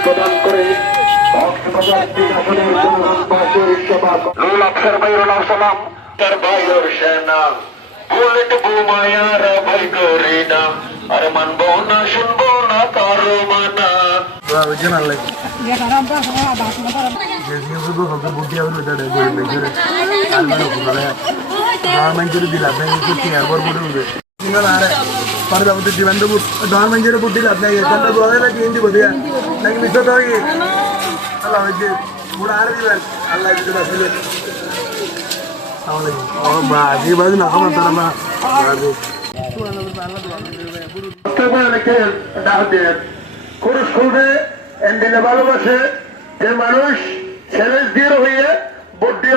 প্রদান করে লাখের বাইর সালাম তার ভাইয়ের সেনা বুলেট বোমায়ার ভাই করে না আর মানবো না শুনবো না কারো মানা గవర్నమెంట్ బుద్ధి ఏంటి కొద్దిగా నాకు మిస్ అవుతాయి అలా వచ్చి మూడు ఆడది అలా బాజీ బాజు నమ్మమంటారమ్మా কুরুষ খুলবে এন্ডিলে ভালোবাসে যে মানুষ ছেলে দিয়ে হইয়ে ভোট দিয়ে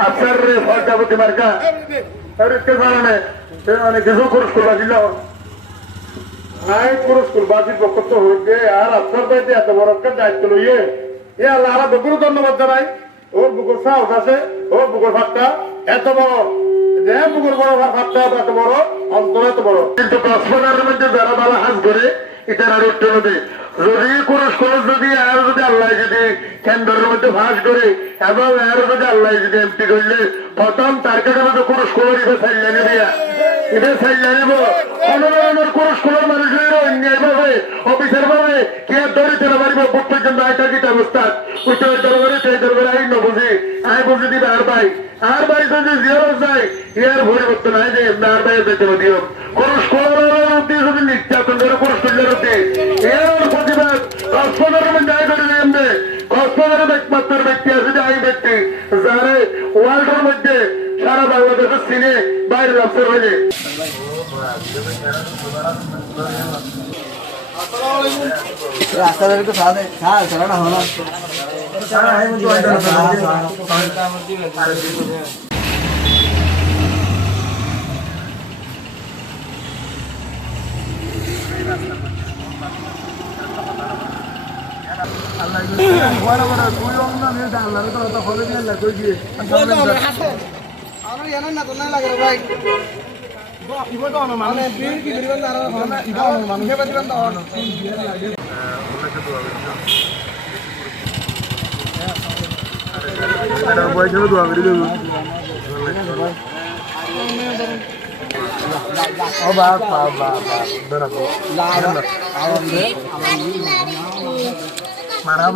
আপনার ফলটাপতি মার্কা কারণে অনেক কিছু কুরুষ খুলবা ছিল নাই কুরুষ খুলবাজির পক্ষ তো হইবে আর আপনার বাড়িতে এত বড় একটা দায়িত্ব লইয়ে এ আল্লাহ আরা বুকুর ধন্যবাদ জানাই ওর বুকুর সাহস আছে ওর বুকুর ভাতটা এত বড় যে বুকুর বড় ভাতটা এত বড় অন্তর এত বড় কিন্তু কসমানের মধ্যে যারা ভালো হাজ করে এটা আর উঠতে হবে যদি কুরুষ খরচ যদি আর যদি আল্লাহ যদি কেন্দ্রের মধ্যে ভাস করে এবং আর যদি আল্লাহ যদি এমপি করলে প্রথম টার্গেটের মধ্যে কুরুষ খবর এটা ছাড়লে নেবে এটা ছাড়লে নেব কোন ধরনের কুরুষ খবর মানুষের অন্যায় ভাবে অফিসের ভাবে কে ধরে তেলে পারিব বুক পর্যন্ত আইটা কিটা অবস্থা উঠে দরবারে সেই দরবারে আই নবুঝি আই বুঝে দিবে আর বাড়ি যদি জিরো যায় ইয়ার পরিবর্তন হয় যে আর বাইরে যেতে দিও কুরুষ খবরের মধ্যে যদি নির্যাতন করে কুরুষ করলে এর প্রতিবাদ কক্সবাজারের মধ্যে আয় করে নেমবে কক্সবাজারের একমাত্র ব্যক্তি আছে যে আই ব্যক্তি যারা ওয়ার্ল্ডের মধ্যে সারা বাংলাদেশের সিনে বাইরে অবসর হয়ে রাস্তাঘাটে সাথে সারা হলো মারা